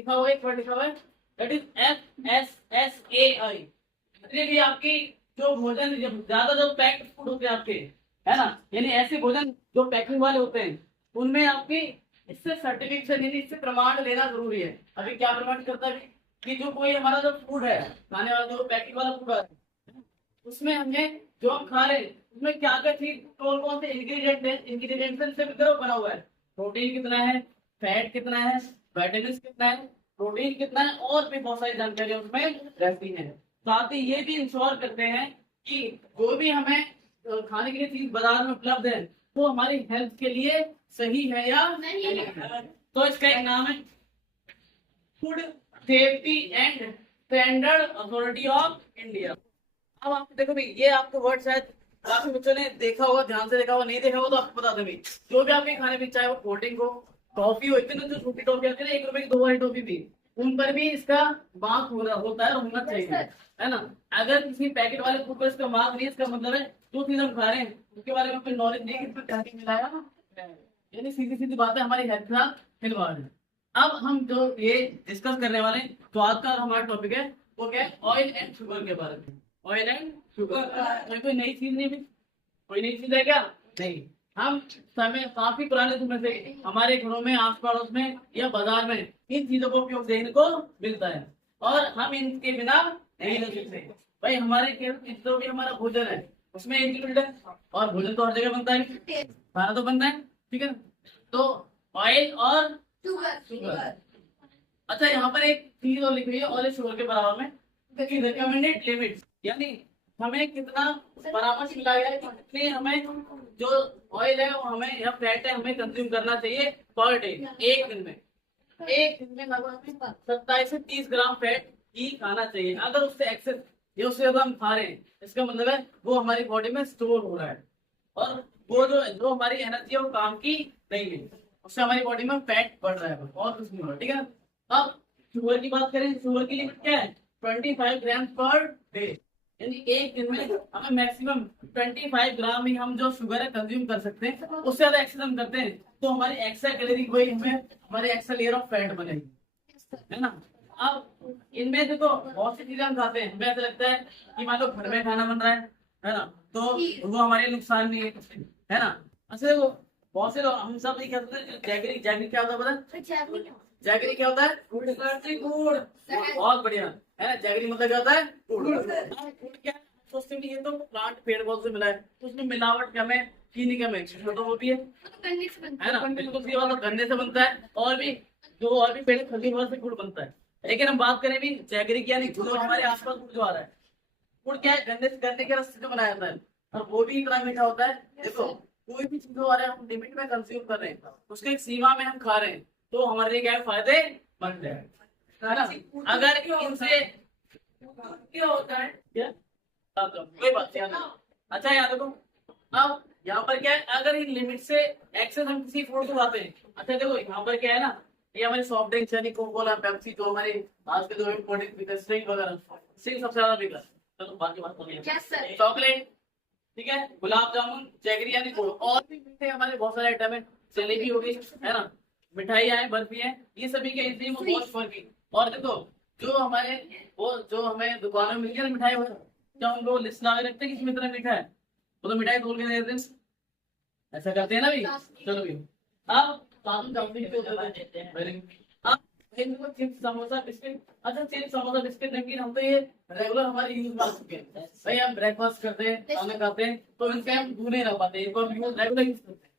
लिखा हुआ है, एक वर्ड लिखा हुआ है दैट इज FSSAI। मतलब कि आपकी जो भोजन ज्यादा जो पैक्ड फूड होते हैं आपके, है ना, यानी ऐसे भोजन जो पैकिंग वाले होते हैं उनमें आपकी इससे सर्टिफिकेशन यानी इससे प्रमाण लेना जरूरी है। अभी क्या प्रमाण करता है कि जो कोई हमारा जो फूड है, खाने वाला जो पैकिंग वाला फूड है, उसमें हमें जो हम खा रहे हैं उसमें क्या क्या चीज कौन कौन से इंग्रेडिएंट है, इंग्रेडिएंट से बना हुआ है, प्रोटीन कितना है, फैट कितना है, विटामिन कितना है, प्रोटीन कितना है, और भी बहुत सारी जानकारी उसमें रहती है। साथ ही ये भी इंश्योर करते हैं कि जो भी हमें खाने के लिए चीज बाजार में उपलब्ध है वो हमारी हेल्थ के लिए सही है या नहीं है। तो इसका एक नाम है food safety and standard authority of India. अब आप देखो भाई, ये आपको वर्ड शायद काफी बच्चों ने देखा होगा, ध्यान से देखा होगा, नहीं देखा होगा तो आपको बता दो भाई। जो भी आपके खाने में, चाहे वो कोल्ड ड्रिंक हो, टॉफी हो, इतनी जो छोटी टॉफी आती है ना, 1 रुपए की 2 वाली टॉफी भी, उन पर भी इसका मार्क होता है और होना चाहिए, है ना। अगर किसी पैकेट वाले फूड पर इसका मार्क नहीं है, इसका मतलब है जो चीज हम खा रहे हैं उसके बारे में कोई नॉलेज नहीं है कि इसमें क्या क्या मिलाया है। यानी सीधी सीधी बात है, हमारी हेल्थ का खिलवाड़ है। अब हम जो ये डिस्कस करने वाले हैं, तो आज का हमारा टॉपिक है वो क्या है, ऑयल एंड शुगर के बारे में। ऑयल एंड शुगर कोई नई चीज नहीं है, कोई नई चीज है क्या? नहीं। हम समय काफी पुराने समय से हमारे घरों में, आस पड़ोस में या बाजार में इन चीजों का उपयोग देखने को मिलता है और हम इनके बिना नहीं रह सकते। भाई हमारे जो भी हमारा भोजन है उसमें इंक्लूडेड है, और भोजन तो हर जगह बनता है, खाना तो बनता है, ठीक है। तो ऑयल और शुगर। अच्छा, यहाँ पर एक चीज और लिखी हुई है ऑयल शुगर के बराबर में, रिकमेंडेड लिमिट, यानी हमें कितना परामर्श मिला गया है कि कितने हमें जो ऑयल है वो हमें या फैट है हमें कंज्यूम करना चाहिए पर डे, एक दिन में। एक दिन में लगभग 27 से 30 ग्राम फैट ही खाना चाहिए। अगर उससे एक्सेस या उससे ज्यादा हम खा रहे हैं, इसका मतलब है वो हमारी बॉडी में स्टोर हो रहा है और वो जो हमारी एनर्जी है वो काम की नहीं है, उससे हमारी बॉडी में फैट बढ़ रहा है और कुछ नहीं हो रहा, ठीक है। अब शुगर की बात करें, शुगर की लिमिट क्या है, 25 ग्राम पर डे, यानी एक दिन में हमें मैक्सिमम 25 ग्राम ही हम जो शुगर है कंज्यूम कर सकते हैं। उससे ज्यादा एक्सेस हम करते हैं तो हमारी एक्स्ट्रा कैलोरी वही हमें हमारे एक्स्ट्रा लेयर ऑफ फैट बनेगी, है ना। अब इनमें देखो बहुत सी चीजें हम खाते हैं, हमें ऐसा लगता है कि मान लो घर में खाना बन रहा है ना, तो वो हमारे लिए नुकसान नहीं है ना। अच्छा वो बहुत से लोग, हम सब नहीं कहते हैं जैगरी। जैगरी क्या होता है पता? जैगरी क्या होता है? गुड़। बहुत बढ़िया, है ना। जैगरी मतलब क्या होता है? गुड़। गुड़ क्या है? सोचते हैं कि ये तो प्लांट पेड़ पौधे से मिला है, तो उसमें मिलावट कम है, चीनी कम है, तो वो भी है ना। बिल्कुल सी बात, गन्ने से बनता है और भी जो और भी पेड़ खली से गुड़ बनता है। लेकिन हम बात करें भी जैगरी की, यानी जो हमारे आसपास गुड़ जो आ रहा है, गुड़ क्या है? गन्ने के रस से बनाया जाता है और वो भी इतना मीठा होता है। देखो कोई भी चीज जो आ रहा है हम लिमिट में कंज्यूम कर रहे हैं, उसके एक सीमा में हम खा रहे हैं, तो हमारे लिए क्या है, फायदे मंद है ना। अगर इनसे क्या होता है क्या, कोई बात नहीं। अच्छा याद रखो, अब यहाँ पर क्या है, अगर इन लिमिट से एक्सेस हम किसी फूड को खाते हैं, अच्छा देखो यहाँ पर क्या है ना, ये हमारे सॉफ्ट ड्रिंक्स यानी कोका कोला, पेप्सी, जो हमारे आज के जो इम्पोर्टेंट स्ट्रिंग वगैरह, स्ट्रिंग सबसे ज्यादा बिका। चलो बाकी बात करिए। चॉकलेट, ठीक है, गुलाब जामुन, जैगरी यानी गुड़, और भी मीठे हमारे बहुत सारे आइटम है, जलेबी हो गई, है ना, मिठाइयाँ है, बर्फी है, ये सभी के इतनी बहुत फर्क है। और देखो जो हमारे वो जो हमें दुकानों में मिलती है ना मिठाई वगैरह, क्या हम लोग लिस्ट लगा के रखते हैं कि इसमें इतना मीठा है, वो तो मिठाई तोड़ के दे देते हैं, ऐसा करते हैं ना भाई। चलो भाई, अब साबुन चावल देते हैं। Very good. अब इनको चिप्स समोसा बिस्किट, अच्छा चिप्स समोसा बिस्किट नमकीन हम तो ये रेगुलर हमारे यूज में आ चुके हैं भाई। हम ब्रेकफास्ट करते हैं, खाना खाते हैं, तो इनसे हम दूर नहीं रह पाते, इनको हम यूज रेगुलर यूज करते हैं।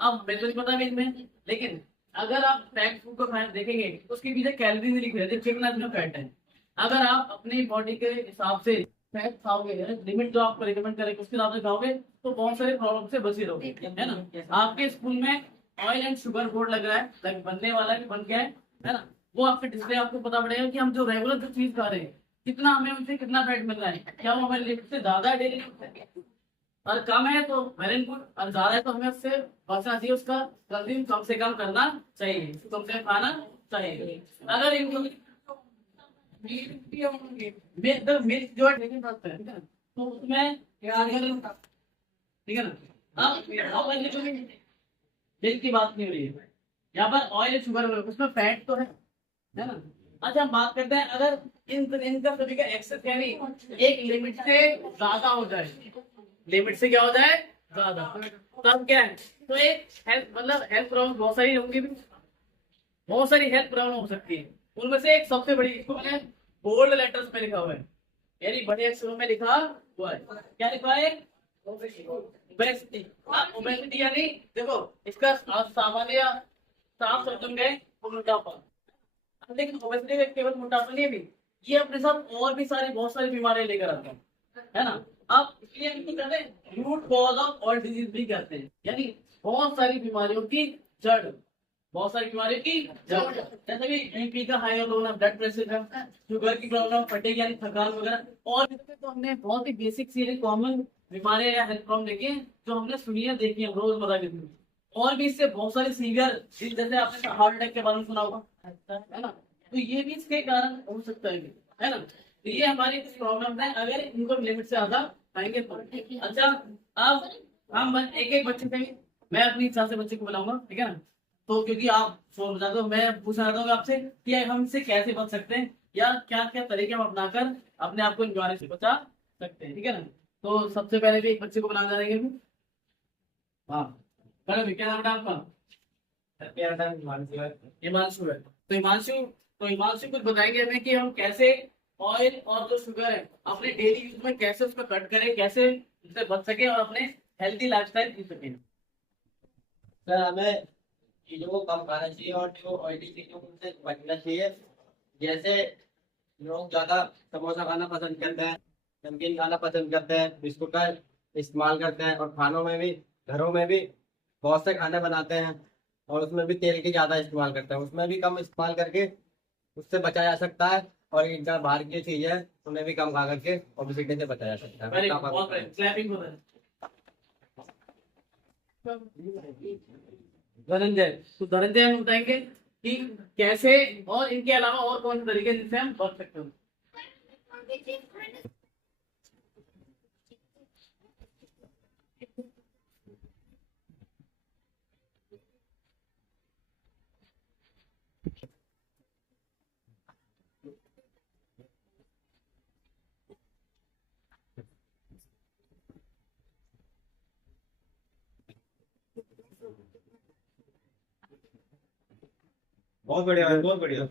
अब मेरे को नहीं पता इनमें, लेकिन अगर आप पैक्ड फूड को खाना देखेंगे तो उसके पीछे कैलोरी नहीं लिखी रहती, कितना इसमें फैट है। अगर आप अपनी बॉडी के हिसाब से फैट खाओगे, लिमिट जो आपको रिकमेंड करेंगे उसके हिसाब से खाओगे, तो बहुत सारे प्रॉब्लम से बचे रहोगे, है ना। आपके स्कूल में ऑयल एंड शुगर बोर्ड लग रहा है, बनने वाला है, बन गया है ना, वो आपके डिस्प्ले आपको पता पड़ेगा कि हम जो रेगुलर जो चीज खा रहे हैं कितना हमें उनसे कितना फैट मिल रहा है, क्या वो हमारे लिमिट से ज्यादा है डेली, और कम है तो वेरी गुड, और ज्यादा है तो हमें उससे बचना चाहिए, उसका कंज्यूम कम से कम करना चाहिए, कम से कम खाना चाहिए। अगर इनको मिल्क जो है तो उसमें ठीक है ना। अब मिल्क की बात नहीं हो रही है यहाँ पर, ऑयल शुगर उसमें फैट तो है है ना। अच्छा हम बात करते हैं, अगर इनका सभी का एक्सेस यानी एक लिमिट से ज्यादा हो जाए, लिमिट से क्या हो जाए ज्यादा, तब क्या है, तो एक हेल्थ मतलब हेल्थ प्रॉब्लम बहुत सारी होंगी, बहुत सारी हेल्थ प्रॉब्लम हो सकती है। उनमें से एक सबसे बड़ी, इसको मैंने बोल्ड लेटर्स में लिखा हुआ है, यानी बड़े अक्षरों में लिखा हुआ है, क्या लिखा है, ओबेसिटी। ओबेसिटी यानी देखो इसका सामान्य साफ शब्दों में वो मोटापा। अब लेकिन ओबेसिटी में केवल मोटापा नहीं है भी, ये अपने साथ और भी सारी बहुत सारी बीमारियां लेकर आता है ना। अब इसलिए हम क्या कहते हैं, root cause of all disease भी कहते हैं, यानी बहुत सारी बीमारियों की जड़, बहुत सारी बीमारियों की जड़, जैसे कि बीपी का हाई और लो होना, ब्लड प्रेशर का, शुगर की प्रॉब्लम, फटीग यानी थकान वगैरह। और भी तो हमने बहुत ही बेसिक सी कॉमन बीमारियां या हेल्थ प्रॉब्लम देखी है, जो हमने सुनी है देखी है रोजमर्रा की जिंदगी। और भी इससे बहुत सारे सीवियर, जैसे आपने हार्ट अटैक के बारे में सुना होगा, है ना, तो ये भी इसके कारण हो सकता है ना। तो ये हमारी कुछ प्रॉब्लम है, अगर इनको लिमिट से ज्यादा आएंगे तो। अच्छा अब हम एक एक बच्चे से, मैं अपनी हिसाब से बच्चे को बुलाऊंगा, ठीक है ना। तो क्योंकि आप फोन बता दो, मैं पूछना चाहता हूँ आपसे कि हम इससे कैसे बच सकते हैं, या क्या क्या तरीके हम अपनाकर अपने आप को इन बीमारी से बचा सकते हैं, ठीक है ना। तो सबसे पहले भी एक बच्चे को बुलाना चाहेंगे। हाँ करो भी, क्या नाम है आपका, मेरा नाम हिमांशु है। हिमांशु है, तो हिमांशु, कुछ बताएंगे हमें कि हम कैसे ऑयल और जो शुगर है अपने डेली यूज में कैसे उसको कट करें, कैसे उससे बच सके और अपने हेल्दी लाइफस्टाइल जी सके। सर हमें चीज़ों को कम खाना चाहिए और जो ऑयली चीज़ों को से बचना चाहिए। जैसे लोग ज़्यादा समोसा खाना पसंद करते हैं, नमकीन खाना पसंद करते हैं, बिस्कुट का इस्तेमाल करते हैं, और खानों में भी, घरों में भी बहुत से खाने बनाते हैं और उसमें भी तेल की ज़्यादा इस्तेमाल करते हैं। उसमें भी कम इस्तेमाल करके उससे बचा जा सकता है, और एक जहाँ बाहर की चीज़ है उन्हें भी कम खा करके ओबेसिटी से बचा जा सकता है। वेरी बहुत क्लैपिंग हो रहा है। धनंजय, तो धनंजय हम बताएंगे कि कैसे और इनके अलावा और कौन से तरीके जिनसे हम बच सकते हैं। बहुत बढ़िया है, बहुत बढ़िया।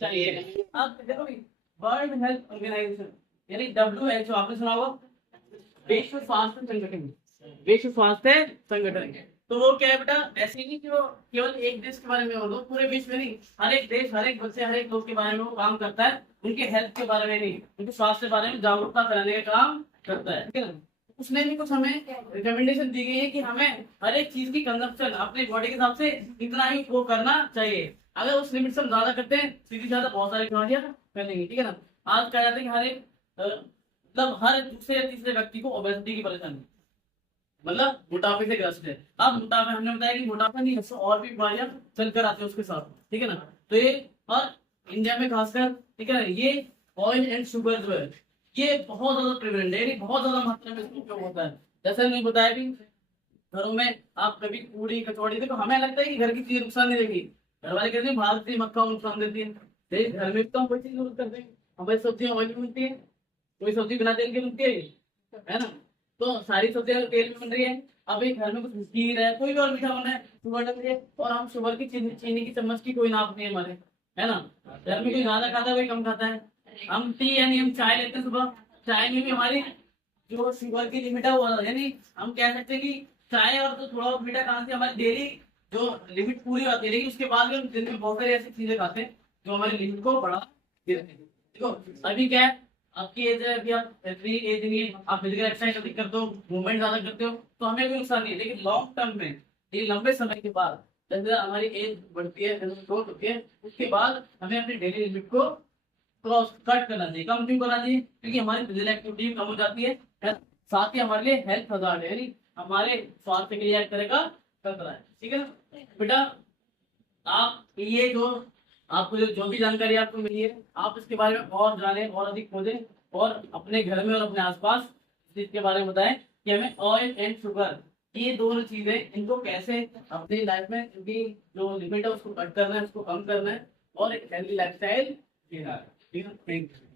चाहिए आप देखो भी, वर्ल्ड हेल्थ ऑर्गेनाइजेशन यानी WHO, आपने सुना होगा, विश्व स्वास्थ्य संगठन, विश्व स्वास्थ्य संगठन। तो वो क्या है बेटा, ऐसे नहीं कि वो केवल एक देश के बारे में, वो पूरे विश्व में नहीं, हर एक देश, हर एक बच्चे, हर एक लोग के बारे में वो काम करता है, उनके हेल्थ के बारे में नहीं, उनके स्वास्थ्य के बारे में जागरूकता फैलाने का काम करता है, ठीक है ना। उसने भी कुछ हमें रिकमेंडेशन दी गई है कि हमें हर एक चीज की कंजप्शन अपने बॉडी के हिसाब से इतना ही वो करना चाहिए। अगर उस लिमिट से हम ज्यादा करते हैं, सीधी ज्यादा बहुत सारी बीमारियां फैलेंगी, ठीक है ना। आज कहा जाता है कि हर एक मतलब हर दूसरे या तीसरे व्यक्ति को ओबेसिटी की परेशानी, मतलब मोटापे से ग्रस्त है। अब मोटापा हमने बताया कि मोटापा नहीं है, और भी बीमारियां चलकर आती है उसके साथ, ठीक है ना। तो ये, और इंडिया में खासकर, ठीक है ना, ये ऑयल एंड शुगर जो है ये बहुत ज्यादा प्रिवेलेंट है, यानी बहुत ज्यादा मात्रा में इसका उपयोग होता है। जैसे हमने बताया भी, घरों में आप कभी पूड़ी कचौड़ी, देखो हमें लगता है कि घर की चीज नुकसान नहीं देगी, घर वाले कहते हैं बाहर से मक्खा नुकसान देती है, लेकिन घर में तो हम कोई चीज यूज करते हैं, हमारी सब्जियां ऑयल में बनती है, कोई सब्जी बिना तेल की बनती है ना। तो सारी सब्जियां तेल में बन रही है। अब एक घर में कुछ खीर है, कोई भी और मीठा बना है, शुगर डल रही है, और हम शुगर की चीनी की चम्मच की कोई नाप नहीं है हमारे, है ना। घर में कोई ज्यादा खाता है, कोई कम खाता है। हम टी यानी हम चाय लेते हैं सुबह, चाय में भी हमारी जो शुगर की लिमिट है वो, यानी हम कह सकते हैं कि चाय और तो थोड़ा बहुत मीठा खाने से हमारी डेली जो लिमिट पूरी होती है, लेकिन उसके बाद भी हम दिन में बहुत सारी ऐसी चीजें खाते हैं जो हमारी लिमिट को बढ़ा देते हैं। देखो अभी क्या है, आपकी एज है, अभी आप इतनी एज नहीं है, आप फिजिकल एक्सरसाइज अधिक करते हो, मूवमेंट ज्यादा करते हो, तो हमें कोई नुकसान नहीं है। लेकिन लॉन्ग टर्म में, ये लंबे समय के बाद जैसे हमारी एज बढ़ती है, ग्रोथ होती है, उसके बाद हमें अपनी डेली लिमिट को क्रॉस कट करना चाहिए, कम क्यों करना चाहिए, क्योंकि हमारी फिजिकल एक्टिविटी कम हो जाती है, साथ ही हमारे लिए हेल्थ हजार्ड है, यानी हमारे स्वास्थ्य के लिए एक तरह का खतरा है, ठीक है ना बेटा। आप ये जो आपको जो भी जानकारी आपको मिली है, आप इसके बारे में और जाने और अधिक खोजें, और अपने घर में और अपने आसपास इस चीज के बारे में बताएं कि हमें ऑयल एंड शुगर ये दोनों चीजें इनको कैसे अपनी लाइफ में इनकी जो लिमिट है उसको कट करना है, उसको कम करना है और एक हेल्दी लाइफस्टाइल जीना है। ठीक है, थैंक यू।